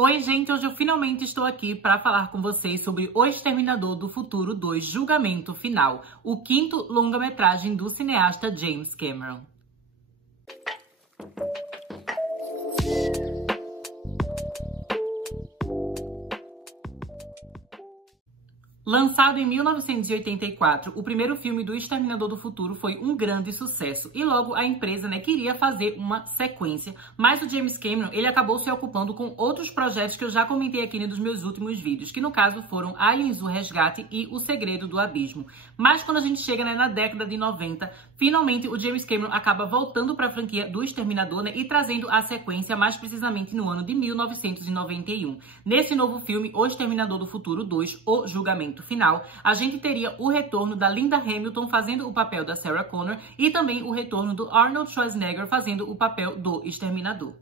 Oi, gente! Hoje eu finalmente estou aqui para falar com vocês sobre O Exterminador do Futuro 2, Julgamento Final, o quinto longa-metragem do cineasta James Cameron. Lançado em 1984, o primeiro filme do Exterminador do Futuro foi um grande sucesso e logo a empresa queria fazer uma sequência, mas o James Cameron ele acabou se ocupando com outros projetos que eu já comentei aqui nos meus últimos vídeos, que no caso foram Aliens, o Resgate e O Segredo do Abismo. Mas quando a gente chega na década de 90, finalmente o James Cameron acaba voltando para a franquia do Exterminador e trazendo a sequência mais precisamente no ano de 1991. Nesse novo filme, O Exterminador do Futuro 2, O Julgamento Final, a gente teria o retorno da Linda Hamilton fazendo o papel da Sarah Connor e também o retorno do Arnold Schwarzenegger fazendo o papel do Exterminador.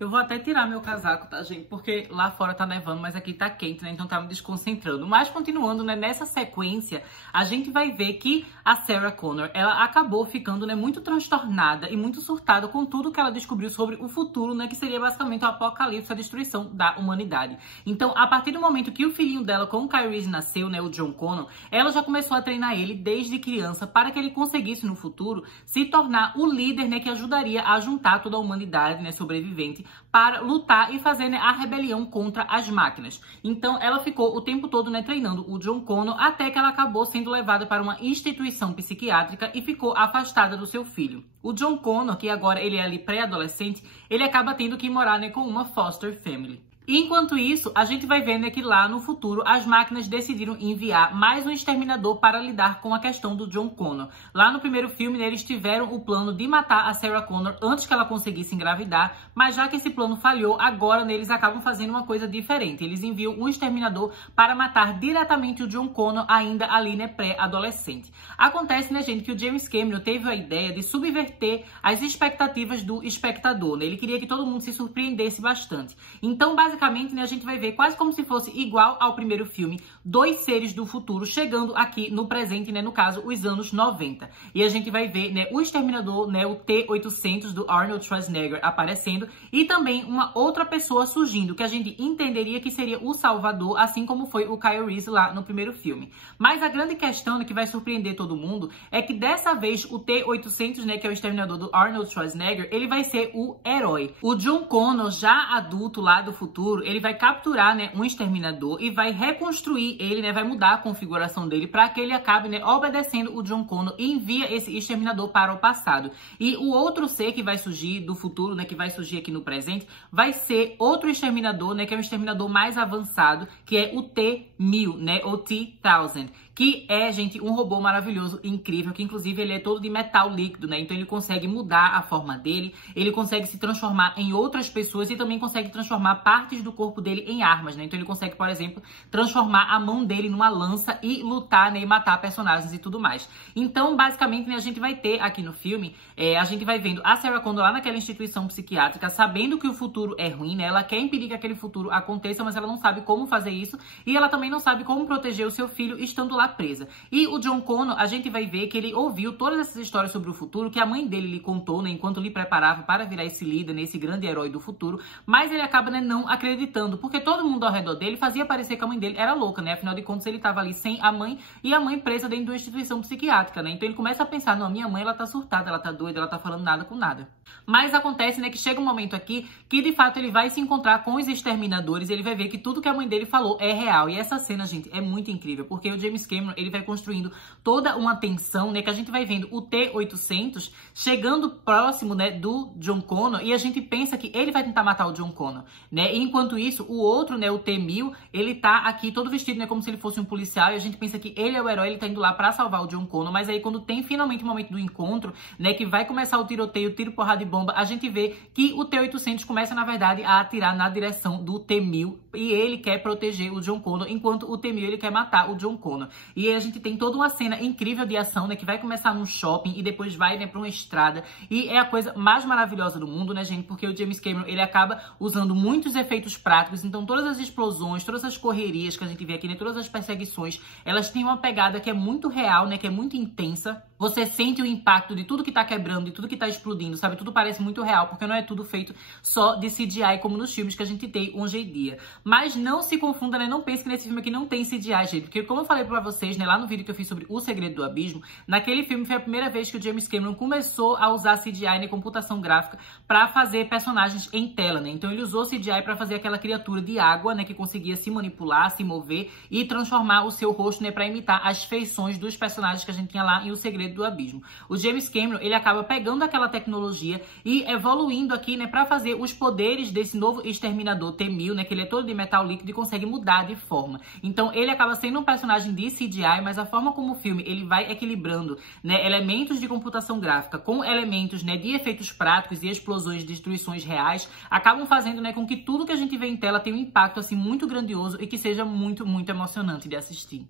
Eu vou até tirar meu casaco, tá, gente? Porque lá fora tá nevando, mas aqui tá quente, Então tá me desconcentrando. Mas continuando, nessa sequência, a gente vai ver que a Sarah Connor, ela acabou ficando, muito transtornada e muito surtada com tudo que ela descobriu sobre o futuro, que seria basicamente o apocalipse, a destruição da humanidade. Então, a partir do momento que o filhinho dela com o Kyle Reese nasceu, o John Connor, ela já começou a treinar ele desde criança para que ele conseguisse, no futuro, se tornar o líder, que ajudaria a juntar toda a humanidade, sobrevivente, para lutar e fazer a rebelião contra as máquinas. Então ela ficou o tempo todo treinando o John Connor até que ela acabou sendo levada para uma instituição psiquiátrica e ficou afastada do seu filho. O John Connor, que agora ele é ali pré-adolescente, ele acaba tendo que morar com uma foster family. Enquanto isso, a gente vai vendo que lá no futuro as máquinas decidiram enviar mais um exterminador para lidar com a questão do John Connor. Lá no primeiro filme, eles tiveram o plano de matar a Sarah Connor antes que ela conseguisse engravidar, mas já que esse plano falhou, agora eles acabam fazendo uma coisa diferente. Eles enviam um exterminador para matar diretamente o John Connor ainda ali, pré-adolescente. Acontece, gente, que o James Cameron teve a ideia de subverter as expectativas do espectador, Ele queria que todo mundo se surpreendesse bastante. Então, basicamente, a gente vai ver quase como se fosse igual ao primeiro filme, dois seres do futuro chegando aqui no presente, no caso, os anos 90. E a gente vai ver, o Exterminador, o T-800 do Arnold Schwarzenegger aparecendo e também uma outra pessoa surgindo, que a gente entenderia que seria o Salvador, assim como foi o Kyle Reese lá no primeiro filme. Mas a grande questão que vai surpreender todo mundo é que dessa vez o T-800, que é o Exterminador do Arnold Schwarzenegger, ele vai ser o herói. O John Connor, já adulto lá do futuro, ele vai capturar, um exterminador e vai reconstruir ele, vai mudar a configuração dele para que ele acabe, obedecendo o John Connor e envia esse exterminador para o passado. E o outro ser que vai surgir do futuro, que vai surgir aqui no presente, vai ser outro exterminador, que é um exterminador mais avançado, que é o T-1000, ou T-1000, que é, gente, um robô maravilhoso, incrível, que inclusive ele é todo de metal líquido, Então ele consegue mudar a forma dele, ele consegue se transformar em outras pessoas e também consegue transformar partes do corpo dele em armas, Então ele consegue, por exemplo, transformar a mão dele numa lança e lutar, e matar personagens e tudo mais. Então, basicamente, a gente vai ter aqui no filme, a gente vai vendo a Sarah Connor lá naquela instituição psiquiátrica, sabendo que o futuro é ruim, Ela quer impedir que aquele futuro aconteça, mas ela não sabe como fazer isso e ela também não sabe como proteger o seu filho estando lá presa. E o John Connor, a gente vai ver que ele ouviu todas essas histórias sobre o futuro que a mãe dele lhe contou, enquanto lhe preparava para virar esse líder, esse grande herói do futuro, mas ele acaba, não acreditando, porque todo mundo ao redor dele fazia parecer que a mãe dele era louca, Afinal de contas, ele estava ali sem a mãe e a mãe presa dentro de uma instituição psiquiátrica, Então ele começa a pensar, não, minha mãe, ela tá surtada, ela tá doida, ela tá falando nada com nada. Mas acontece, que chega um momento aqui que, de fato, ele vai se encontrar com os exterminadores, ele vai ver que tudo que a mãe dele falou é real. E essa cena, gente, é muito incrível, porque o James Cameron, ele vai construindo toda uma tensão, que a gente vai vendo o T-800 chegando próximo, do John Connor, e a gente pensa que ele vai tentar matar o John Connor, E enquanto isso, o outro, o T-1000, ele tá aqui todo vestido, como se ele fosse um policial, e a gente pensa que ele é o herói, ele tá indo lá pra salvar o John Connor, mas aí quando tem finalmente o momento do encontro, que vai começar o tiroteio, tiro, porrada e bomba, a gente vê que o T-800 começa, na verdade, a atirar na direção do T-1000 e ele quer proteger o John Connor, enquanto o T-1000 ele quer matar o John Connor. E aí a gente tem toda uma cena incrível de ação, que vai começar num shopping e depois vai, pra uma estrada, e é a coisa mais maravilhosa do mundo, gente, porque o James Cameron, ele acaba usando muitos efeitos práticos, então todas as explosões, todas as correrias que a gente vê aqui, todas as perseguições, elas têm uma pegada que é muito real, que é muito intensa. Você sente o impacto de tudo que tá quebrando, de tudo que tá explodindo, sabe? Tudo parece muito real, porque não é tudo feito só de CGI, como nos filmes que a gente tem hoje em dia. Mas não se confunda, né? Não pense que nesse filme aqui não tem CGI, gente. Porque como eu falei pra vocês, né? Lá no vídeo que eu fiz sobre O Segredo do Abismo, naquele filme foi a primeira vez que o James Cameron começou a usar CGI, né? Computação gráfica, pra fazer personagens em tela, né? Então ele usou CGI pra fazer aquela criatura de água, né? Que conseguia se manipular, se mover e transformar o seu rosto, né? Pra imitar as feições dos personagens que a gente tinha lá em O Segredo do Abismo. O James Cameron, ele acaba pegando aquela tecnologia e evoluindo aqui, né, pra fazer os poderes desse novo exterminador T-1000, né, que ele é todo de metal líquido e consegue mudar de forma. Então, ele acaba sendo um personagem de CGI, mas a forma como o filme, ele vai equilibrando, né, elementos de computação gráfica com elementos, né, de efeitos práticos e explosões e destruições reais, acabam fazendo, né, com que tudo que a gente vê em tela tenha um impacto, assim, muito grandioso e que seja muito, muito emocionante de assistir.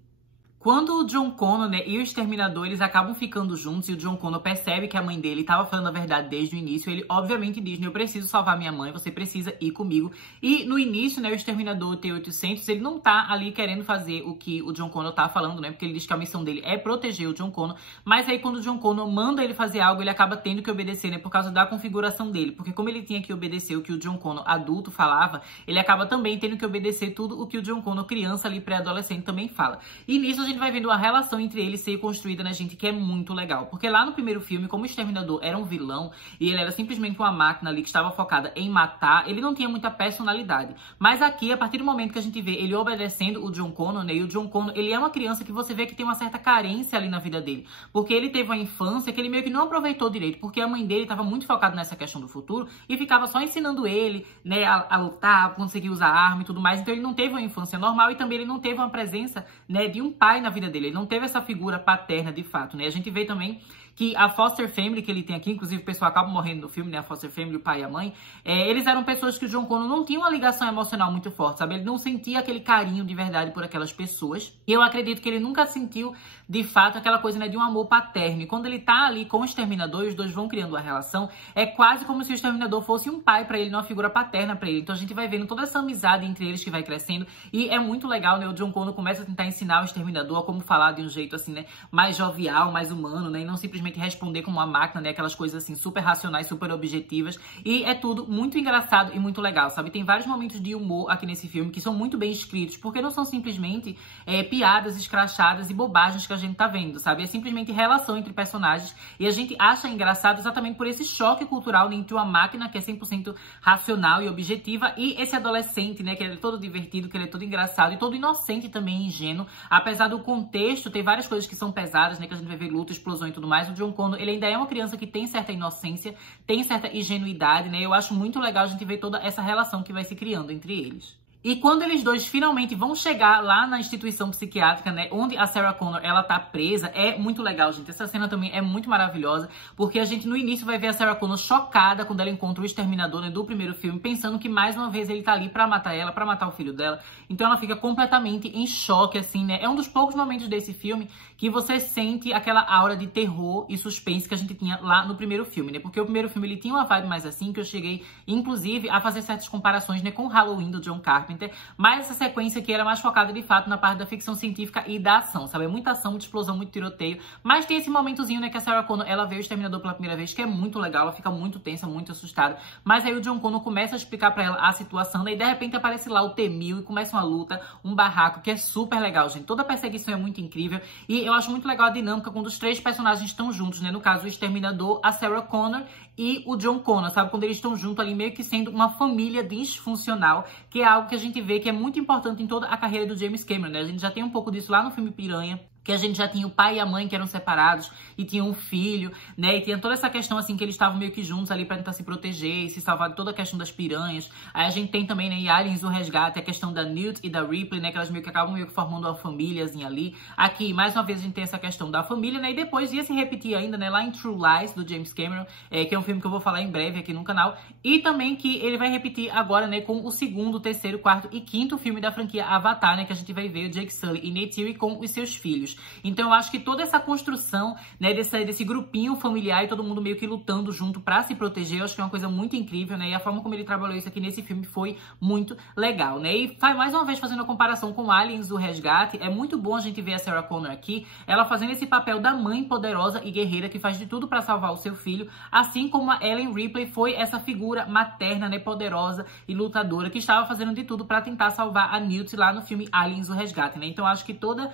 Quando o John Connor, né, e o Exterminador, eles acabam ficando juntos e o John Connor percebe que a mãe dele estava falando a verdade desde o início, ele obviamente diz, né, eu preciso salvar minha mãe, você precisa ir comigo. E no início, né, o Exterminador T-800, ele não tá ali querendo fazer o que o John Connor tá falando, né, porque ele diz que a missão dele é proteger o John Connor, mas aí quando o John Connor manda ele fazer algo, ele acaba tendo que obedecer, né, por causa da configuração dele, porque como ele tinha que obedecer o que o John Connor adulto falava, ele acaba também tendo que obedecer tudo o que o John Connor criança ali, pré-adolescente, também fala. E nisso a gente vai vendo a relação entre eles ser construída, né, gente, que é muito legal. Porque lá no primeiro filme, como o Exterminador era um vilão e ele era simplesmente uma máquina ali que estava focada em matar, ele não tinha muita personalidade. Mas aqui, a partir do momento que a gente vê ele obedecendo o John Connor, né, e o John Connor, ele é uma criança que você vê que tem uma certa carência ali na vida dele. Porque ele teve uma infância que ele meio que não aproveitou direito, porque a mãe dele estava muito focada nessa questão do futuro e ficava só ensinando ele, né, a lutar, a conseguir usar arma e tudo mais. Então ele não teve uma infância normal e também ele não teve uma presença, né, de um pai na vida dele. Ele não teve essa figura paterna de fato, né? A gente vê também que a foster family que ele tem aqui, inclusive o pessoal acaba morrendo no filme, né? A foster family, o pai e a mãe, eles eram pessoas que o John Connor não tinha uma ligação emocional muito forte, sabe? Ele não sentia aquele carinho de verdade por aquelas pessoas. E eu acredito que ele nunca sentiu, de fato, aquela coisa, né, de um amor paterno. E quando ele tá ali com o Exterminador e os dois vão criando uma relação, é quase como se o Exterminador fosse um pai pra ele, uma figura paterna pra ele. Então a gente vai vendo toda essa amizade entre eles que vai crescendo. E é muito legal, né? O John Connor começa a tentar ensinar o Exterminador a como falar de um jeito, assim, né, mais jovial, mais humano, né? E não simplesmente responder como uma máquina, né? Aquelas coisas assim super racionais, super objetivas. E é tudo muito engraçado e muito legal, sabe? Tem vários momentos de humor aqui nesse filme que são muito bem escritos, porque não são simplesmente piadas escrachadas e bobagens que a gente tá vendo, sabe? É simplesmente relação entre personagens e a gente acha engraçado exatamente por esse choque cultural entre uma máquina que é 100% racional e objetiva e esse adolescente, né? Que ele é todo divertido, que ele é todo engraçado e todo inocente também, ingênuo. Apesar do contexto, tem várias coisas que são pesadas, né? Que a gente vai ver luta, explosão e tudo mais. O John Connor, ele ainda é uma criança que tem certa inocência, tem certa ingenuidade, né? Eu acho muito legal a gente ver toda essa relação que vai se criando entre eles. E quando eles dois finalmente vão chegar lá na instituição psiquiátrica, né, onde a Sarah Connor, ela tá presa, é muito legal, gente. Essa cena também é muito maravilhosa, porque a gente no início vai ver a Sarah Connor chocada quando ela encontra o Exterminador, né, do primeiro filme, pensando que mais uma vez ele tá ali pra matar ela, pra matar o filho dela. Então ela fica completamente em choque, assim, né. É um dos poucos momentos desse filme que você sente aquela aura de terror e suspense que a gente tinha lá no primeiro filme, né, porque o primeiro filme ele tinha uma vibe mais assim, que eu cheguei, inclusive, a fazer certas comparações, né, com o Halloween do John Carpenter. Mas essa sequência aqui era mais focada de fato na parte da ficção científica e da ação, sabe? É muita ação, muita explosão, muito tiroteio. Mas tem esse momentozinho, né, que a Sarah Connor, ela vê o Exterminador pela primeira vez, que é muito legal, ela fica muito tensa, muito assustada. Mas aí o John Connor começa a explicar pra ela a situação, né, e de repente aparece lá o T-1000 e começa uma luta, um barraco, que é super legal, gente. Toda a perseguição é muito incrível e eu acho muito legal a dinâmica quando os três personagens estão juntos, né? No caso, o Exterminador, a Sarah Connor e o John Connor, sabe? Quando eles estão juntos ali, meio que sendo uma família disfuncional, que é algo que a gente vê que é muito importante em toda a carreira do James Cameron, né? A gente já tem um pouco disso lá no filme Piranha, que a gente já tinha o pai e a mãe que eram separados e tinham um filho, né? E tinha toda essa questão, assim, que eles estavam meio que juntos ali pra tentar se proteger e se salvar de toda a questão das piranhas. Aí a gente tem também, né, em Aliens, o Resgate, a questão da Newt e da Ripley, né? Que elas meio que acabam meio que formando uma famíliazinha ali. Aqui, mais uma vez, a gente tem essa questão da família, né? E depois ia se repetir ainda, né? Lá em True Lies, do James Cameron, que é um filme que eu vou falar em breve aqui no canal. E também que ele vai repetir agora, né? Com o segundo, terceiro, quarto e quinto filme da franquia Avatar, né? Que a gente vai ver o Jake Sully e Neytiri com os seus filhos. filhos. Então eu acho que toda essa construção, né, desse grupinho familiar e todo mundo meio que lutando junto pra se proteger, eu acho que é uma coisa muito incrível, né? E a forma como ele trabalhou isso aqui nesse filme foi muito legal, né? E mais uma vez fazendo a comparação com Aliens, o Resgate, é muito bom a gente ver a Sarah Connor aqui, ela fazendo esse papel da mãe poderosa e guerreira que faz de tudo pra salvar o seu filho, assim como a Ellen Ripley foi essa figura materna, né, poderosa e lutadora que estava fazendo de tudo pra tentar salvar a Newt lá no filme Aliens, o Resgate, né? Então eu acho que toda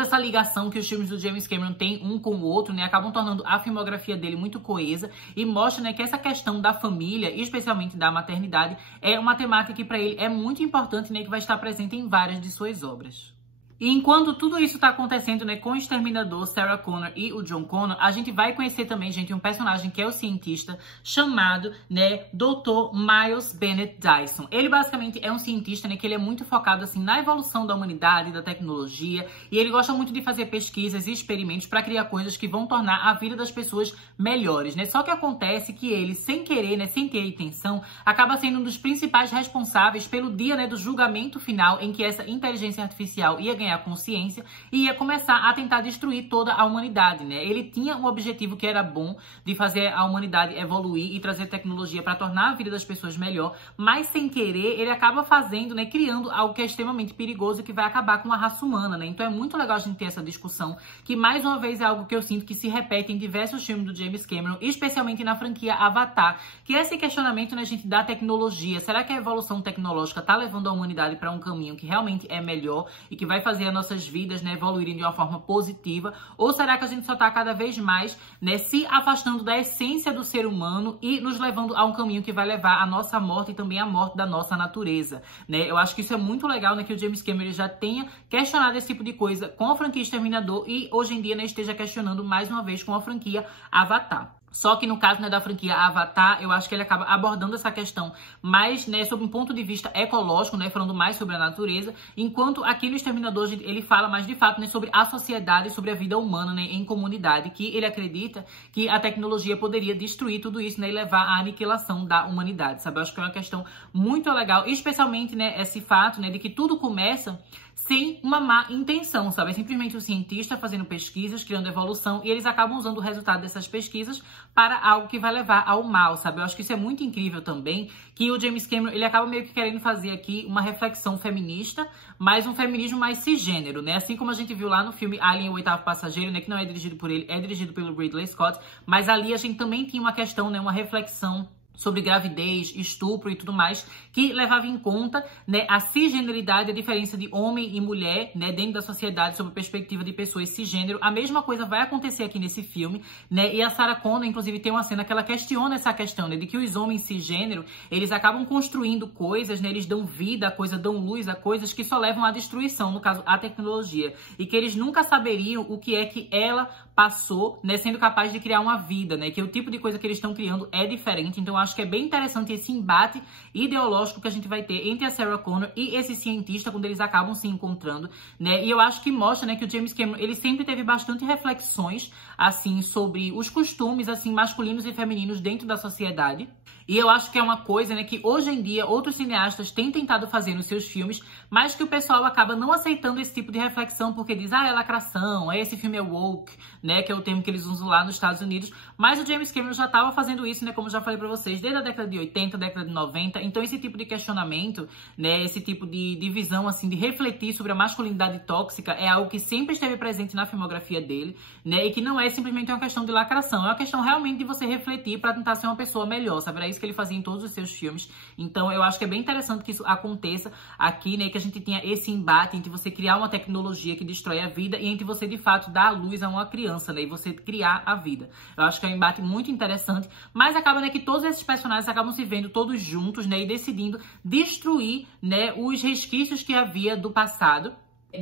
essa ligação que os filmes do James Cameron têm um com o outro, né, acabam tornando a filmografia dele muito coesa e mostra, né, que essa questão da família, especialmente da maternidade, é uma temática que para ele é muito importante, né, que vai estar presente em várias de suas obras. E enquanto tudo isso tá acontecendo, né, com o Exterminador, Sarah Connor e o John Connor, a gente vai conhecer também, gente, um personagem que é o cientista chamado, né, Dr. Miles Bennett Dyson. Ele basicamente é um cientista, né, que ele é muito focado, assim, na evolução da humanidade, da tecnologia, e ele gosta muito de fazer pesquisas e experimentos para criar coisas que vão tornar a vida das pessoas melhores, né. Só que acontece que ele, sem querer, né, sem ter intenção, acaba sendo um dos principais responsáveis pelo dia, né, do julgamento final em que essa inteligência artificial ia ganhar consciência e ia começar a tentar destruir toda a humanidade, né? Ele tinha um objetivo que era bom, de fazer a humanidade evoluir e trazer tecnologia para tornar a vida das pessoas melhor, mas sem querer ele acaba fazendo, né, criando algo que é extremamente perigoso e que vai acabar com a raça humana, né? Então é muito legal a gente ter essa discussão, que mais uma vez é algo que eu sinto que se repete em diversos filmes do James Cameron, especialmente na franquia Avatar, que é esse questionamento, né, gente, da tecnologia. Será que a evolução tecnológica tá levando a humanidade para um caminho que realmente é melhor e que vai fazer as nossas vidas, né, evoluírem de uma forma positiva? Ou será que a gente só tá cada vez mais, né, se afastando da essência do ser humano e nos levando a um caminho que vai levar à nossa morte e também à morte da nossa natureza, né? Eu acho que isso é muito legal, né, que o James Cameron já tenha questionado esse tipo de coisa com a franquia Exterminador e hoje em dia, né, esteja questionando mais uma vez com a franquia Avatar. Só que no caso, né, da franquia Avatar, eu acho que ele acaba abordando essa questão mais, né, sob um ponto de vista ecológico, né, falando mais sobre a natureza, enquanto aqui no Exterminador ele fala mais de fato, né, sobre a sociedade, sobre a vida humana, né, em comunidade, que ele acredita que a tecnologia poderia destruir tudo isso, né, e levar à aniquilação da humanidade, sabe? Eu acho que é uma questão muito legal, especialmente, né, esse fato, né, de que tudo começa sem uma má intenção, sabe? É simplesmente o cientista fazendo pesquisas, criando evolução, e eles acabam usando o resultado dessas pesquisas para algo que vai levar ao mal, sabe? Eu acho que isso é muito incrível também, que o James Cameron, ele acaba meio que querendo fazer aqui uma reflexão feminista, mas um feminismo mais cisgênero, né? Assim como a gente viu lá no filme Alien, o Oitavo Passageiro, né? Que não é dirigido por ele, é dirigido pelo Ridley Scott, mas ali a gente também tinha uma questão, né? Uma reflexão sobre gravidez, estupro e tudo mais, que levava em conta, né, a cisgeneridade, a diferença de homem e mulher, né, dentro da sociedade, sob a perspectiva de pessoas cisgênero. A mesma coisa vai acontecer aqui nesse filme, né, e a Sarah Connor, inclusive, tem uma cena que ela questiona essa questão, né, de que os homens cisgênero, eles acabam construindo coisas, né, eles dão vida a coisas, dão luz a coisas que só levam à destruição, no caso, a tecnologia, e que eles nunca saberiam o que é que ela passou, né, sendo capaz de criar uma vida, né, que o tipo de coisa que eles estão criando é diferente. Então, eu acho que é bem interessante esse embate ideológico que a gente vai ter entre a Sarah Connor e esse cientista quando eles acabam se encontrando, né, e eu acho que mostra, né, que o James Cameron, ele sempre teve bastante reflexões, assim, sobre os costumes, assim, masculinos e femininos dentro da sociedade. E eu acho que é uma coisa, né, que hoje em dia outros cineastas têm tentado fazer nos seus filmes, mas que o pessoal acaba não aceitando esse tipo de reflexão porque diz, é lacração, esse filme é woke, né, que é o termo que eles usam lá nos Estados Unidos. Mas o James Cameron já estava fazendo isso, né, como eu já falei pra vocês, desde a década de 80, década de 90. Então esse tipo de questionamento, né, esse tipo de visão, assim, de refletir sobre a masculinidade tóxica é algo que sempre esteve presente na filmografia dele, né, e que não é simplesmente uma questão de lacração, é uma questão realmente de você refletir pra tentar ser uma pessoa melhor, sabe? Era isso que ele fazia em todos os seus filmes. Então eu acho que é bem interessante que isso aconteça aqui, né, que a gente tenha esse embate entre você criar uma tecnologia que destrói a vida e entre você de fato dar a luz a uma criança, né, e você criar a vida. Eu acho que é um embate muito interessante, mas acaba, né, que todos esses personagens acabam se vendo todos juntos, né, e decidindo destruir, né, os resquícios que havia do passado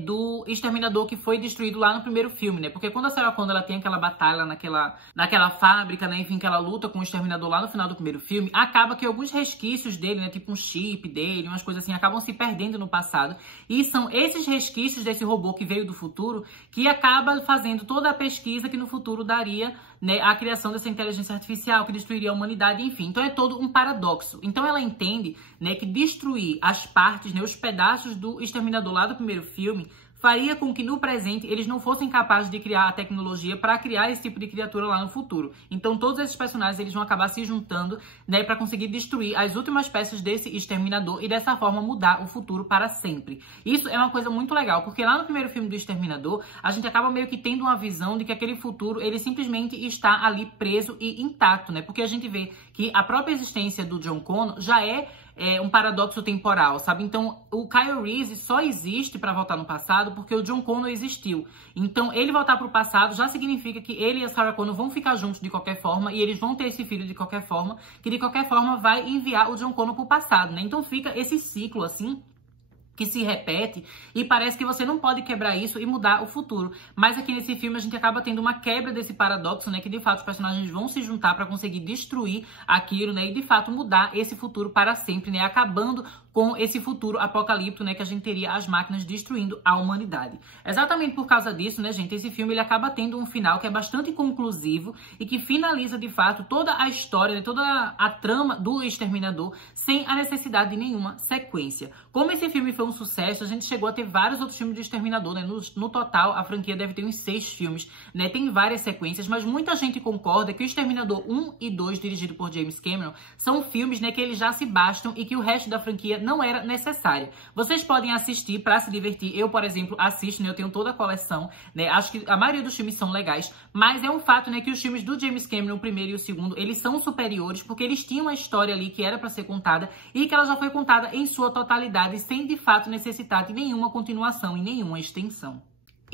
do Exterminador que foi destruído lá no primeiro filme, né? Porque quando a Sarah Connor, ela tem aquela batalha naquela fábrica, né? Enfim, que ela luta com o Exterminador lá no final do primeiro filme, acaba que alguns resquícios dele, né? Tipo um chip dele, umas coisas assim, acabam se perdendo no passado. E são esses resquícios desse robô que veio do futuro que acaba fazendo toda a pesquisa que no futuro daria, né, a criação dessa inteligência artificial que destruiria a humanidade, enfim. Então é todo um paradoxo. Então ela entende, né, que destruir as partes, né, os pedaços do Exterminador lá do primeiro filme faria com que no presente eles não fossem capazes de criar a tecnologia para criar esse tipo de criatura lá no futuro. Então todos esses personagens eles vão acabar se juntando, né, para conseguir destruir as últimas peças desse exterminador e dessa forma mudar o futuro para sempre. Isso é uma coisa muito legal, porque lá no primeiro filme do Exterminador, a gente acaba meio que tendo uma visão de que aquele futuro ele simplesmente está ali preso e intacto, né? Porque a gente vê que a própria existência do John Connor já é um paradoxo temporal, sabe? Então, o Kyle Reese só existe para voltar no passado porque o John Connor existiu. Então, ele voltar para o passado já significa que ele e a Sarah Connor vão ficar juntos de qualquer forma e eles vão ter esse filho de qualquer forma, que de qualquer forma vai enviar o John Connor para o passado, né? Então, fica esse ciclo, assim, que se repete e parece que você não pode quebrar isso e mudar o futuro. Mas aqui nesse filme a gente acaba tendo uma quebra desse paradoxo, né? Que de fato os personagens vão se juntar para conseguir destruir aquilo, né? E de fato mudar esse futuro para sempre, né? Acabando com esse futuro apocalíptico, né? Que a gente teria as máquinas destruindo a humanidade. Exatamente por causa disso, né, gente? Esse filme ele acaba tendo um final que é bastante conclusivo e que finaliza de fato toda a história, né? Toda a trama do Exterminador sem a necessidade de nenhuma sequência. Como esse filme foi um sucesso, a gente chegou a ter vários outros filmes do Exterminador, né? No total, a franquia deve ter uns 6 filmes, né? Tem várias sequências, mas muita gente concorda que o Exterminador 1 e 2, dirigido por James Cameron, são filmes, né, que eles já se bastam e que o resto da franquia não era necessária. Vocês podem assistir para se divertir. Eu, por exemplo, assisto, né? Eu tenho toda a coleção, né? Acho que a maioria dos filmes são legais, mas é um fato, né, que os filmes do James Cameron, o primeiro e o segundo, eles são superiores porque eles tinham uma história ali que era para ser contada e que ela já foi contada em sua totalidade, sem de fato necessitar de nenhuma continuação e nenhuma extensão.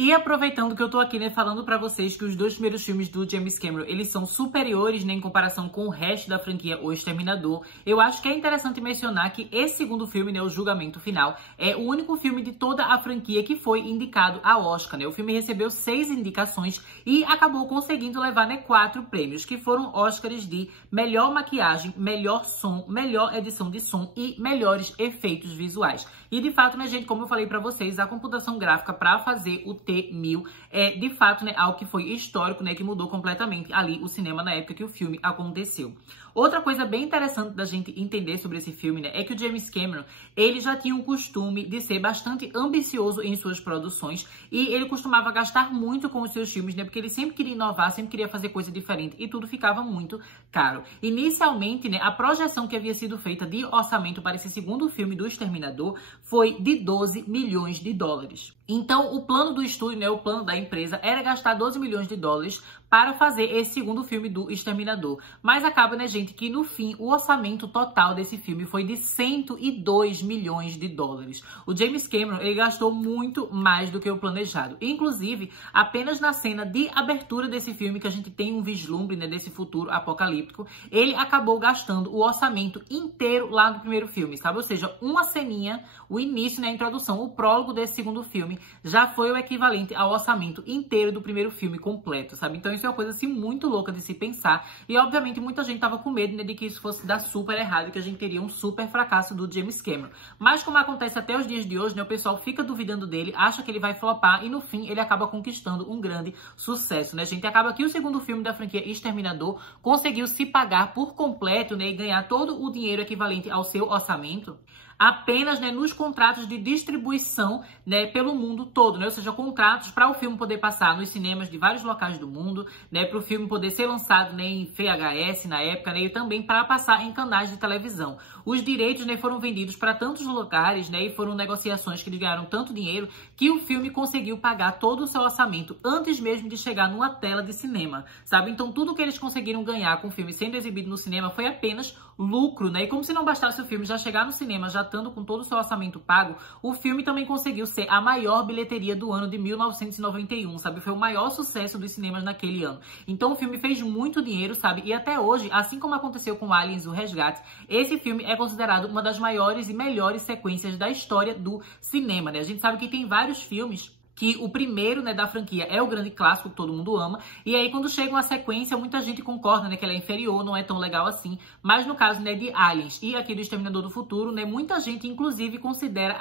E aproveitando que eu tô aqui, né, falando pra vocês que os 2 primeiros filmes do James Cameron, eles são superiores, né, em comparação com o resto da franquia O Exterminador, eu acho que é interessante mencionar que esse segundo filme, né, O Julgamento Final, é o único filme de toda a franquia que foi indicado ao Oscar, né? O filme recebeu 6 indicações e acabou conseguindo levar, né, 4 prêmios, que foram Oscars de melhor maquiagem, melhor som, melhor edição de som e melhores efeitos visuais. E de fato, né, gente, como eu falei pra vocês, a computação gráfica pra fazer o T-1000 é, de fato, né, algo que foi histórico, né, que mudou completamente ali o cinema na época que o filme aconteceu. Outra coisa bem interessante da gente entender sobre esse filme, né, é que o James Cameron, ele já tinha um costume de ser bastante ambicioso em suas produções e ele costumava gastar muito com os seus filmes, né, porque ele sempre queria inovar, sempre queria fazer coisa diferente e tudo ficava muito caro. Inicialmente, né, a projeção que havia sido feita de orçamento para esse segundo filme do Exterminador foi de 12 milhões de dólares. Então, o plano do estúdio, né, o plano da empresa, era gastar 12 milhões de dólares para fazer esse segundo filme do Exterminador. Mas acaba, né, gente, que no fim, o orçamento total desse filme foi de 102 milhões de dólares. O James Cameron, ele gastou muito mais do que o planejado. Inclusive, apenas na cena de abertura desse filme, que a gente tem um vislumbre, né, desse futuro apocalíptico, ele acabou gastando o orçamento inteiro lá no primeiro filme, sabe? Ou seja, uma ceninha, o início, né, a introdução, o prólogo desse segundo filme, já foi o equivalente ao orçamento inteiro do primeiro filme completo, sabe? Então isso é uma coisa, assim, muito louca de se pensar. E, obviamente, muita gente tava com medo, né, de que isso fosse dar super errado e que a gente teria um super fracasso do James Cameron. Mas, como acontece até os dias de hoje, né, o pessoal fica duvidando dele, acha que ele vai flopar e, no fim, ele acaba conquistando um grande sucesso, né, gente? Acaba que o segundo filme da franquia Exterminador conseguiu se pagar por completo, né, e ganhar todo o dinheiro equivalente ao seu orçamento apenas, né, nos contratos de distribuição, né, pelo mundo todo, né? Ou seja, contratos para o filme poder passar nos cinemas de vários locais do mundo, né, para o filme poder ser lançado, né, em VHS na época, né, e também para passar em canais de televisão. Os direitos, né, foram vendidos para tantos lugares, né, e foram negociações que eles ganharam tanto dinheiro que o filme conseguiu pagar todo o seu orçamento antes mesmo de chegar numa tela de cinema, sabe? Então tudo que eles conseguiram ganhar com o filme sendo exibido no cinema foi apenas lucro, né? E como se não bastasse o filme já chegar no cinema, já estando com todo o seu orçamento pago, o filme também conseguiu ser a maior bilheteria do ano de 1991, sabe? Foi o maior sucesso dos cinemas naquele ano. Então o filme fez muito dinheiro, sabe? E até hoje, assim como aconteceu com Aliens, o Resgate, esse filme é considerado uma das maiores e melhores sequências da história do cinema, né? A gente sabe que tem vários filmes que o primeiro, né, da franquia é o grande clássico que todo mundo ama, e aí quando chega uma sequência, muita gente concorda, né, que ela é inferior, não é tão legal assim, mas no caso, né, de Aliens e aqui do Exterminador do Futuro, né, muita gente inclusive considera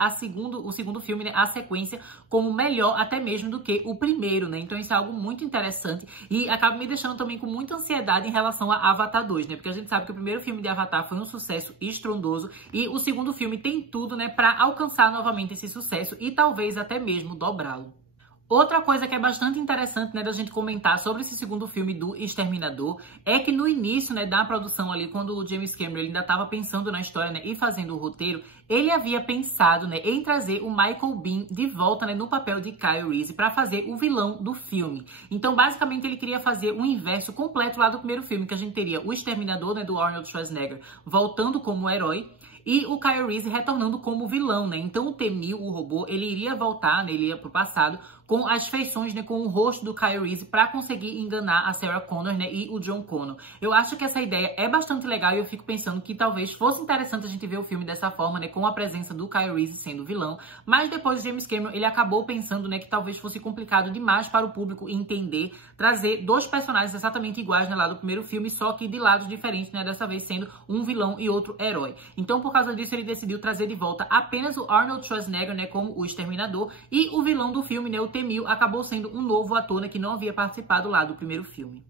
o segundo filme, né, a sequência, como melhor até mesmo do que o primeiro, né, então isso é algo muito interessante e acaba me deixando também com muita ansiedade em relação a Avatar 2, né, porque a gente sabe que o primeiro filme de Avatar foi um sucesso estrondoso e o segundo filme tem tudo, né, pra alcançar novamente esse sucesso e talvez até mesmo dobrá-lo. Outra coisa que é bastante interessante, né, da gente comentar sobre esse segundo filme do Exterminador é que no início, né, da produção ali, quando o James Cameron ainda estava pensando na história, né, e fazendo o roteiro, ele havia pensado, né, em trazer o Michael Biehn de volta, né, no papel de Kyle Reese para fazer o vilão do filme. Então, basicamente, ele queria fazer um inverso completo lá do primeiro filme, que a gente teria o Exterminador, né, do Arnold Schwarzenegger, voltando como herói, e o Kyle Reese retornando como vilão, né? Então o T-1000, o robô, ele iria voltar, né? Ele ia pro passado com as feições, né? Com o rosto do Kyle Reese para conseguir enganar a Sarah Connor, né? E o John Connor. Eu acho que essa ideia é bastante legal e eu fico pensando que talvez fosse interessante a gente ver o filme dessa forma, né? Com a presença do Kyle Reese sendo vilão. Mas depois o James Cameron, ele acabou pensando, né? Que talvez fosse complicado demais para o público entender, trazer dois personagens exatamente iguais, né? Lá do primeiro filme, só que de lados diferentes, né? Dessa vez sendo um vilão e outro herói. Então, por causa disso, ele decidiu trazer de volta apenas o Arnold Schwarzenegger, né, como o Exterminador, e o vilão do filme, né, o T-1000, acabou sendo um novo ator, né, que não havia participado lá do primeiro filme.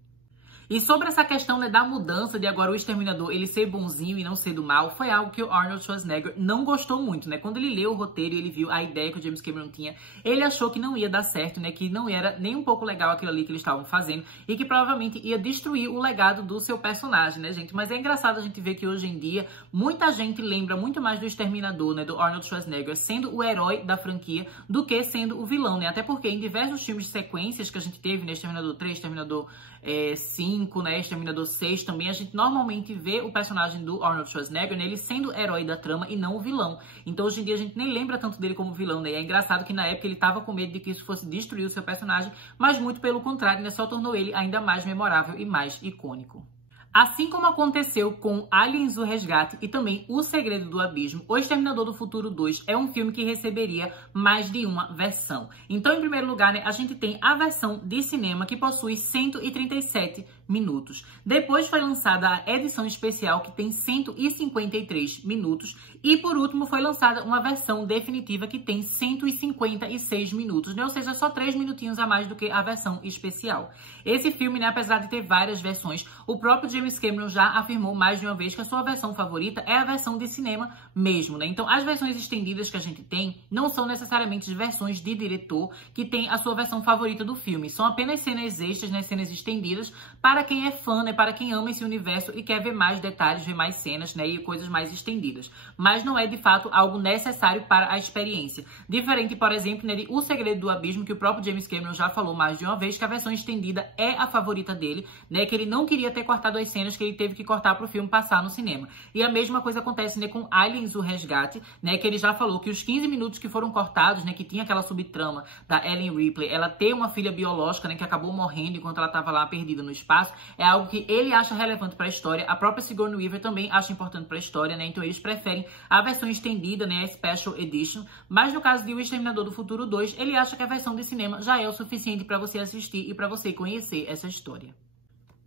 E sobre essa questão, né, da mudança de agora o Exterminador ele ser bonzinho e não ser do mal, foi algo que o Arnold Schwarzenegger não gostou muito, né? Quando ele leu o roteiro e ele viu a ideia que o James Cameron tinha, ele achou que não ia dar certo, né? Que não era nem um pouco legal aquilo ali que eles estavam fazendo e que provavelmente ia destruir o legado do seu personagem, né, gente? Mas é engraçado a gente ver que hoje em dia muita gente lembra muito mais do Exterminador, né, do Arnold Schwarzenegger sendo o herói da franquia do que sendo o vilão, né? Até porque em diversos filmes de sequências que a gente teve, né, Exterminador 3, Exterminador 5, né, Exterminador 6 também, a gente normalmente vê o personagem do Arnold Schwarzenegger, né, ele sendo herói da trama e não o vilão. Então hoje em dia a gente nem lembra tanto dele como vilão, né, e é engraçado que na época ele tava com medo de que isso fosse destruir o seu personagem, mas muito pelo contrário, né, só tornou ele ainda mais memorável e mais icônico. Assim como aconteceu com Aliens: O Resgate e também O Segredo do Abismo, O Exterminador do Futuro 2 é um filme que receberia mais de uma versão. Então, em primeiro lugar, né, a gente tem a versão de cinema que possui 137 minutos. Depois foi lançada a edição especial que tem 153 minutos. E por último foi lançada uma versão definitiva que tem 156 minutos, né? Ou seja, só 3 minutinhos a mais do que a versão especial. Esse filme, né, apesar de ter várias versões, o próprio James Cameron já afirmou mais de uma vez que a sua versão favorita é a versão de cinema mesmo, né? Então as versões estendidas que a gente tem não são necessariamente as versões de diretor que tem a sua versão favorita do filme. São apenas cenas extras, né, cenas estendidas para quem é fã, né, para quem ama esse universo e quer ver mais detalhes, ver mais cenas, né, e coisas mais estendidas. Mas não é de fato algo necessário para a experiência. Diferente, por exemplo, né, de O Segredo do Abismo, que o próprio James Cameron já falou mais de uma vez que a versão estendida é a favorita dele, né, que ele não queria ter cortado as cenas que ele teve que cortar para o filme passar no cinema. E a mesma coisa acontece, né, com Aliens: O Resgate, né, que ele já falou que os 15 minutos que foram cortados, né, que tinha aquela subtrama da Ellen Ripley, ela ter uma filha biológica, né, que acabou morrendo enquanto ela estava lá perdida no espaço, é algo que ele acha relevante para a história. A própria Sigourney Weaver também acha importante para a história, né, então eles preferem a versão estendida, né, a Special Edition, mas no caso de O Exterminador do Futuro 2, ele acha que a versão de cinema já é o suficiente para você assistir e para você conhecer essa história.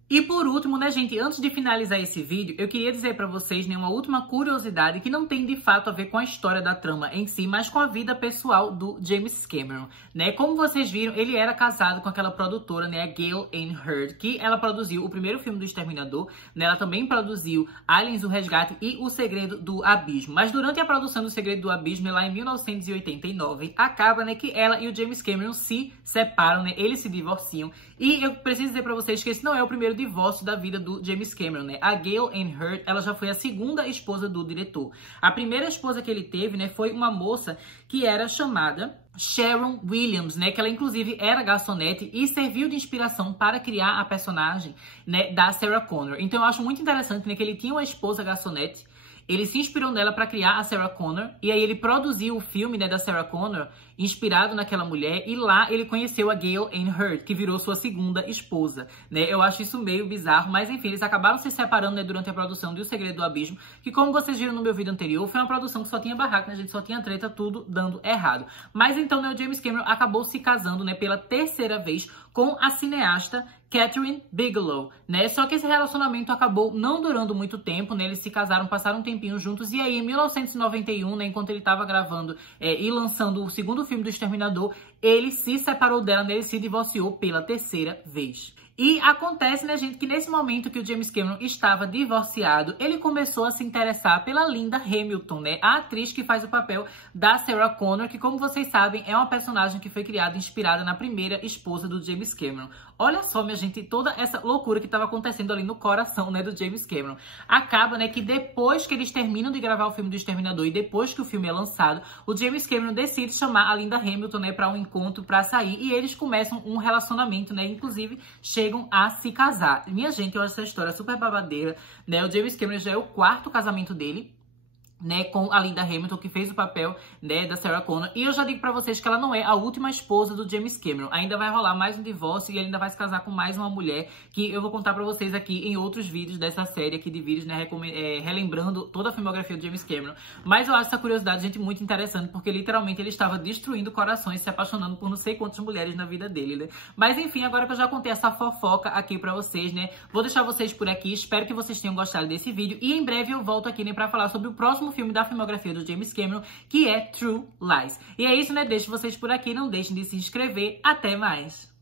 E por último, né, gente, antes de finalizar esse vídeo, eu queria dizer pra vocês, né, uma última curiosidade que não tem de fato a ver com a história da trama em si, mas com a vida pessoal do James Cameron, né? Como vocês viram, ele era casado com aquela produtora, né, a Gale Anne Hurd, que ela produziu o primeiro filme do Exterminador, né? Ela também produziu Aliens: O Resgate e O Segredo do Abismo. Mas durante a produção do Segredo do Abismo, lá em 1989, acaba, né, que ela e o James Cameron se separam, né? Eles se divorciam. E eu preciso dizer pra vocês que esse não é o primeiro divórcio da vida do James Cameron, né? A Gale Anne Hurd, ela já foi a segunda esposa do diretor. A primeira esposa que ele teve, né, foi uma moça que era chamada Sharon Williams, né, que ela inclusive era garçonete e serviu de inspiração para criar a personagem, né, da Sarah Connor. Então eu acho muito interessante, né, que ele tinha uma esposa garçonete, ele se inspirou nela para criar a Sarah Connor, e aí ele produziu o filme, né, da Sarah Connor, inspirado naquela mulher, e lá ele conheceu a Gale Anne Hurd, que virou sua segunda esposa, né? Eu acho isso meio bizarro, mas enfim, eles acabaram se separando, né, durante a produção de O Segredo do Abismo, que como vocês viram no meu vídeo anterior, foi uma produção que só tinha barraco, né, gente? Só tinha treta, tudo dando errado. Mas então, né, o James Cameron acabou se casando, né, pela terceira vez com a cineasta Catherine Bigelow, né? Só que esse relacionamento acabou não durando muito tempo, né? Eles se casaram, passaram um tempinho juntos, e aí em 1991, né, enquanto ele estava gravando e lançando o segundo filme do Exterminador, ele se separou dela, né? Ele se divorciou pela terceira vez. E acontece, né, gente, que nesse momento que o James Cameron estava divorciado, ele começou a se interessar pela Linda Hamilton, né? A atriz que faz o papel da Sarah Connor, que, como vocês sabem, é uma personagem que foi criada inspirada na primeira esposa do James Cameron. Olha só, minha gente, toda essa loucura que estava acontecendo ali no coração, né, do James Cameron. Acaba, né, que depois que eles terminam de gravar o filme do Exterminador e depois que o filme é lançado, o James Cameron decide chamar a Linda Hamilton, né, para um encontro, para sair, e eles começam um relacionamento, né, inclusive chegam a se casar. Minha gente, eu acho essa história super babadeira, né? O James Cameron já é o quarto casamento dele, né, com a Linda Hamilton, que fez o papel, né, da Sarah Connor. E eu já digo pra vocês que ela não é a última esposa do James Cameron. Ainda vai rolar mais um divórcio e ele ainda vai se casar com mais uma mulher, que eu vou contar pra vocês aqui em outros vídeos dessa série aqui de vídeos, né, relembrando toda a filmografia do James Cameron. Mas eu acho essa curiosidade, gente, muito interessante, porque literalmente ele estava destruindo corações, se apaixonando por não sei quantas mulheres na vida dele, né. Mas enfim, agora que eu já contei essa fofoca aqui pra vocês, né, vou deixar vocês por aqui. Espero que vocês tenham gostado desse vídeo e em breve eu volto aqui, né, pra falar sobre o próximo filme da filmografia do James Cameron, que é True Lies. E é isso, né? Deixo vocês por aqui. Não deixem de se inscrever. Até mais!